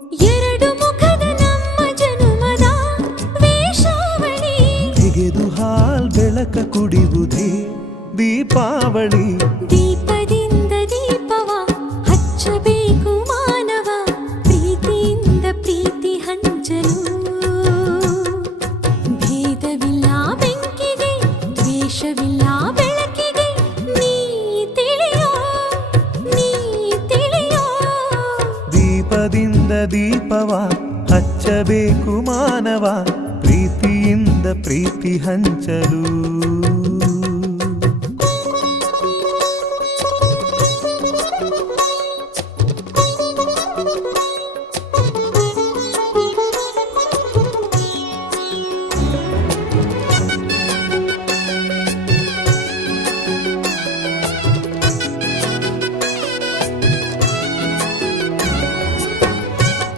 ಎರಡು ಮುಖದ ನಮ್ಮ ಜನುಮದ ವೇಷಾವಳಿ ತೆಗೆದು ಹಾಲ್ ಬೆಳಕ ಕುಡಿಯುವುದೇ ದೀಪಾವಳಿ. ದೀಪದಿಂದ ದೀಪವ ಹಚ್ಚಬೇಕು ಮಾನವ, ಪ್ರೀತಿಯಿಂದ ಪ್ರೀತಿ ಹಂಚಲು. ಭೇದವಿಲ್ಲ ಬೆಂಕಿಗೆ, ದ್ವೇಷವಿಲ್ಲ ಬೆಳಕಿಗೆ, ನೀ ತಿಳಿಯೋ, ನೀ ತಿಳಿಯೋ. ದೀಪದಿಂದ ದೀಪವ ಹಚ್ಚಬೇಕು ಮಾನವ, ಪ್ರೀತಿಯಿಂದ ಪ್ರೀತಿ ಹಂಚಲು.